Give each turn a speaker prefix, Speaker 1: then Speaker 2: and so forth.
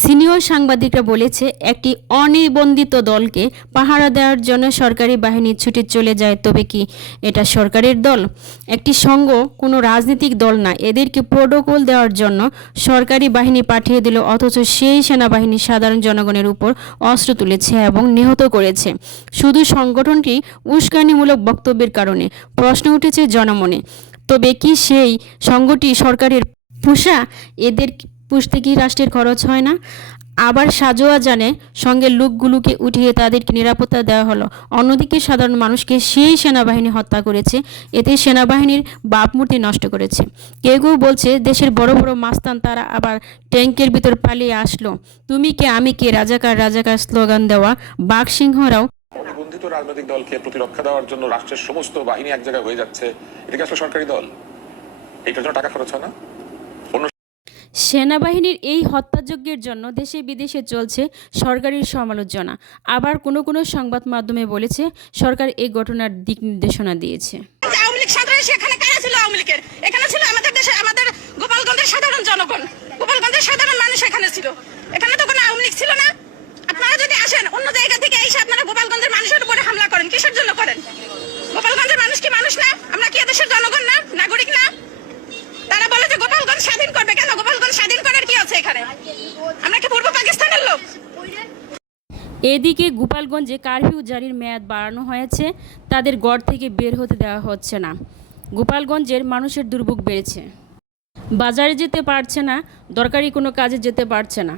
Speaker 1: Senior সাংবাদিকরা বলেছে, একটি অনিবন্ধিত দলকে পাহারা দেওয়ার জন্য সরকারি বাহিনী ছুটে চলে যায়, তবে কি এটা সরকারের দল? একটি সংঘ কোনো রাজনৈতিক দল না, এদেরকে প্রোটোকল দেওয়ার জন্য সরকারি বাহিনী পাঠিয়ে দিল, অথচ সেই সেনাবাহিনী সাধারণ জনগণের উপর অস্ত্র তুলেছে এবং নিহত করেছে। শুধু সংগঠনটি উস্কানিমূলক বক্তব্যের কারণে প্রশ্ন উঠেছে জনমনে, তবে কি সেই সংঘটি সরকারের পোষা? এদের পুষতে কি রাষ্ট্রের খরচ হয় না। আবার সাজোয়া জানে, সঙ্গে লোকগুলোকে উঠিয়ে তাদেরকে নিরাপত্তা দেওয়া হলো। অন্যদিকে সাধারণ মানুষকে সেই সেনাবাহিনী হত্যা করেছে। এতে সেনাবাহিনীর বাপমূর্তি নষ্ট করেছে। কেউ কেউ বলছে, দেশের বড় বড় মাস্তান তারা আবার ট্যাঙ্কের ভিতর পালিয়ে আসলো। তুমি কে, আমি কে, রাজাকার রাজাকার স্লোগান দেওয়া বাঘসিংহরাও।
Speaker 2: অনিবন্ধিত রাজনৈতিক দলকে প্রতিরক্ষা দেওয়ার জন্য রাষ্ট্রের সমস্ত বাহিনী এক জায়গায় হয়ে যাচ্ছে। এটা কি আসলে সরকারি দল। এটার জন্য টাকা খরচ হয় না?
Speaker 1: সেনাবাহিনীর এই হত্যাযজ্ঞের জন্য দেশে বিদেশে চলছে সরকারের সমালোচনা। আবার কোনো কোনো সংবাদ মাধ্যমে বলেছে, সরকার এই ঘটনার দিক নির্দেশনা দিয়েছে।
Speaker 3: মানুষ এখানে ছিল। এখানে তো কোনো ছিল না। যদি আসেন অন্য জায়গা থেকে এসে আপনারা মানুষের উপরে হামলা করেন, কিসের জন্য করেন? গোপালগঞ্জের মানুষ কি মানুষ না? আমরা কি এদেশের জনগণ না? নাগরিক না? তারা বলে যে গোপালগঞ্জ স্বাধীন করবে। কেন
Speaker 1: এদিকে গোপালগঞ্জে কারফিউ জারির মেয়াদ বাড়ানো হয়েছে, তাদের গড় থেকে বের হতে দেওয়া হচ্ছে না। গোপালগঞ্জের মানুষের দুর্ভোগ বেড়েছে। বাজারে যেতে পারছে না, দরকারি কোনো কাজে যেতে পারছে না।